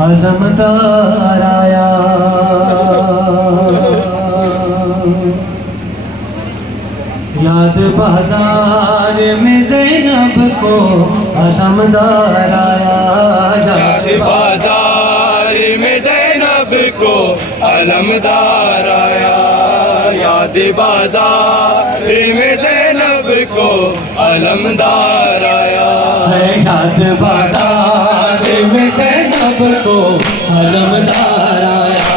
علمدار آیا یاد بازار میں زینب کو علمدار آیا یاد بازار میں زینب کو علمدار آیا یاد بازار میں زینب کو علمدار آیا ہے یاد بازار میں زینب کو علمدار آیا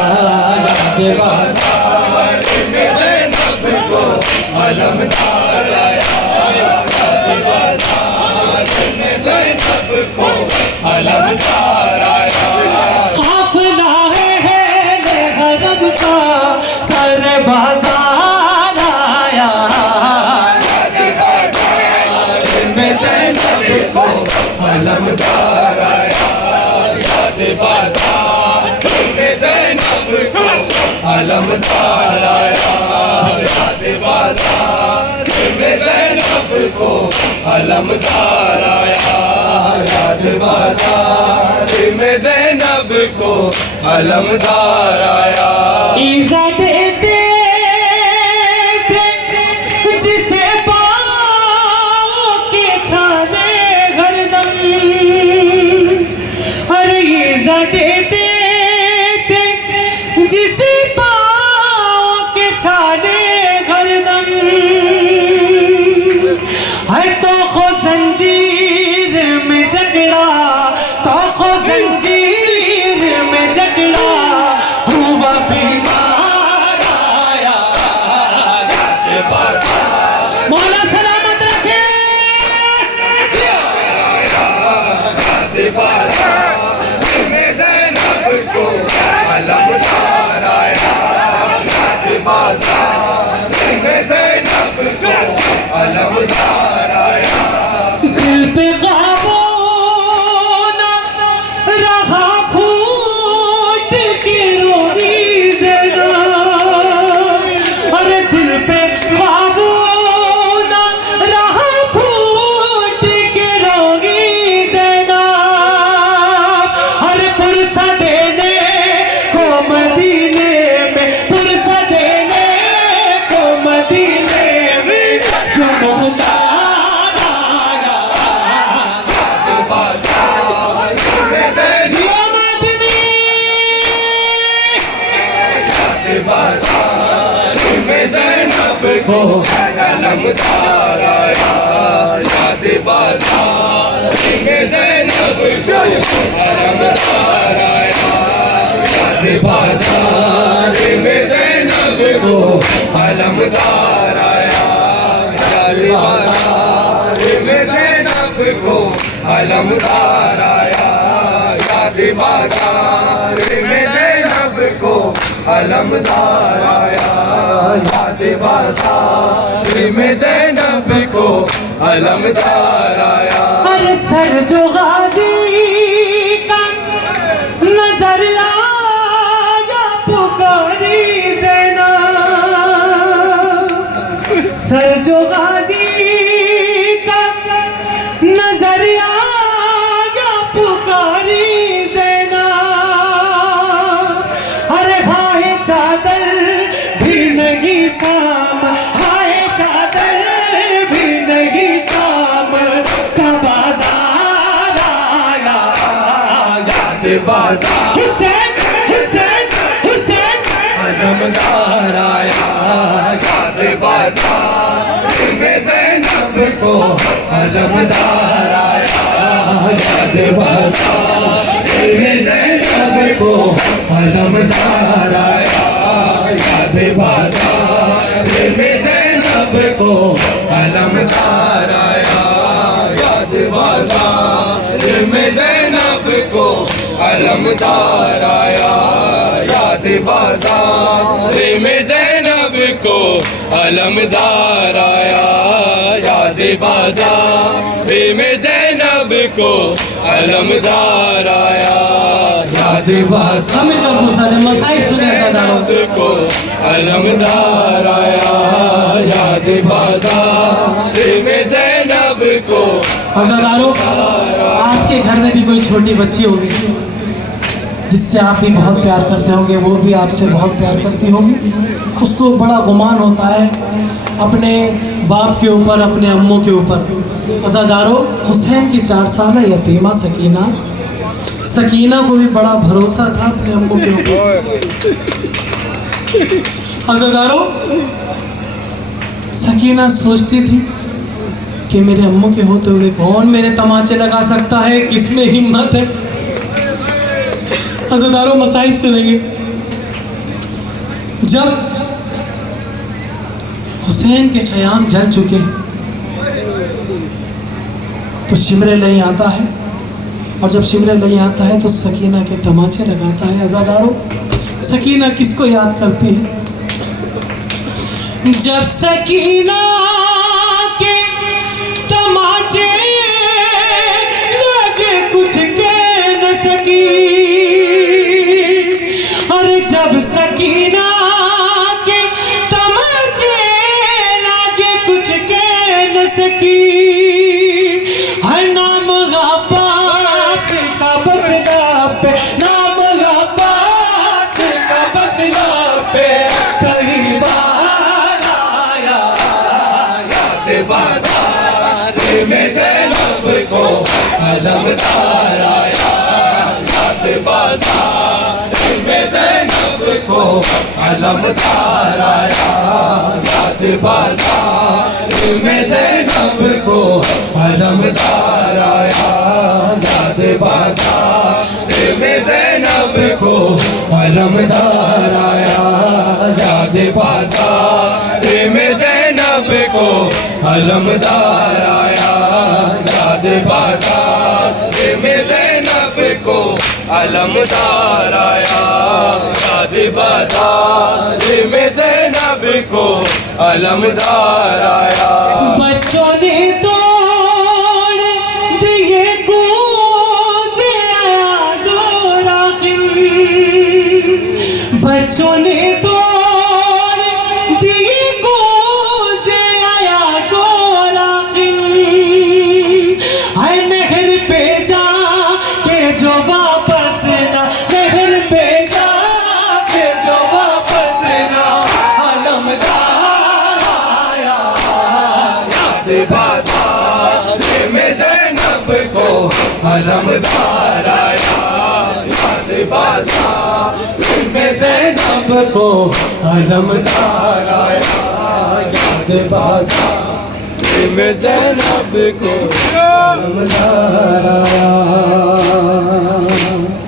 یاد بازار میں زینب کو علمدار آیا یاد بازار میں زینب کو علمدار آیا قافلہ ہے حرم کا سر بازار آیا یاد بازار میں زینب کو علمدار آیا یاد بازار میں زینب کو علمدار آیا یاد بازار میں زینب کو علمدار آیا یاد بازار میں زینب کو علمدار آیا ایزا دیتے جسے پاؤں کے چھالے گردم ارے ایزا دیتے جسے پاؤں کے چھالے گردم ہے تو خو زنجیر میں جگڑا تو خو زنجیر میں جگڑا ہوا بیمار آیا یاد بازار مولا سلامت رکھے یاد بازار میں زینب کو علمدار آیا یاد بازار میں زینب کو علمدار آیا دل پہ قابو نہ رہا پھوٹ کے روئی زینب ارے دل پہ قابو نہ رہا پھوٹ کے روئی زینب ارے پرسہ دینے کو مدینے میں پرسہ دینے کو مدینے میں جو محتاج آیا بازار میں جیو مدنی یاد بازار میں زینب کو علمدار آیا یاد بازار میں زینب کو علمدار آیا یاد بازار میں زینب کو علمدار آیا یاد بازار میں زینب کو علمدار آیا یاد بازار میں زینب کو علمدار آیا یاد بازار میں زینب کو علمدار آیا ارے سر جو غازی کا نظر آیا پکاری زینب سر جو غازی کا نظر آیا پکاری زینب ارے ہائے چادر بھی نہیں شام ہائے چادر بھی نہیں شام کا بازار آیا یاد بازار حسین حسین حسین علمدار آیا یاد بازار میں زینب کو علمدار آیا یاد بازار میں زینب کو علمدار آیا یاد بازار میں زینب کو علمدار آیا یاد بازار میں زینب کو علمدار آیا یاد بازار میں زینب کو علمدار آیا یاد بازار میں زینب کو علمدار آیا یاد بازار سمجھ لو موسیٰ نے مسائب سنے زینب کو علمدار آیا یاد بازار میں زینب کو عزادارو آپ کے گھر میں بھی کوئی چھوٹی بچی ہوگی جس سے آپ بھی بہت پیار کرتے ہوں گے, وہ بھی آپ سے بہت پیار کرتی ہوگی. اس کو بڑا گمان ہوتا ہے اپنے باپ کے اوپر, اپنے اموں کے اوپر. عزادارو, حسین کی 4 سالہ یتیمہ سکینہ کو بھی بڑا بھروسہ تھا اپنے اموں کے اوپر. عزادارو, سکینہ سوچتی تھی کہ میرے اموں کے ہوتے ہوئے کون میرے تماچے لگا سکتا ہے, کس میں ہمت ہے. عزادارو, مصائب سنیں گے. جب حسین کے خیام جل چکے تو شمر لئی آتا ہے, اور جب شمر لئی آتا ہے تو سکینہ کے تماچے لگاتا ہے. عزادارو, سکینہ کس کو یاد کرتی ہے؟ جب سکینہ کے تماچے لگے کچھ کہہ نہ سکی, اور جب سکینہ کے تماچے لگے کچھ کہہ نہ سکی, ہر نام عباس کا بس لب پہ, نام عباس کا بس لب پہ کئی بار آیا. یاد بازار میں زینب کو علمدار آیا. یاد بازار میں زینب کو علمدار آیا. یاد بازار میں زینب کو علمدار آیا. یاد بازار میں زینب کو علمدار آیا. یاد بازار میں زینب کو علمدار آیا. یاد بازار میں زینب کو علمدار آیا. یاد بازار میں زینب کو علمدار آیا. بچوں نے توڑ دیے گوزے ایاز و راغب, بچوں نے توڑ دیے گوزے ایاز و راغب, ہے نہر پہ جا کے جو واپس نہ, نہر پہ جا کے جو واپس نہ علمدار آیا. یاد بازار میں زینب کو علمدار آیا. یاد بازار میں زینب کو علمدار آیا. یاد بازار میں زینب کو علمدار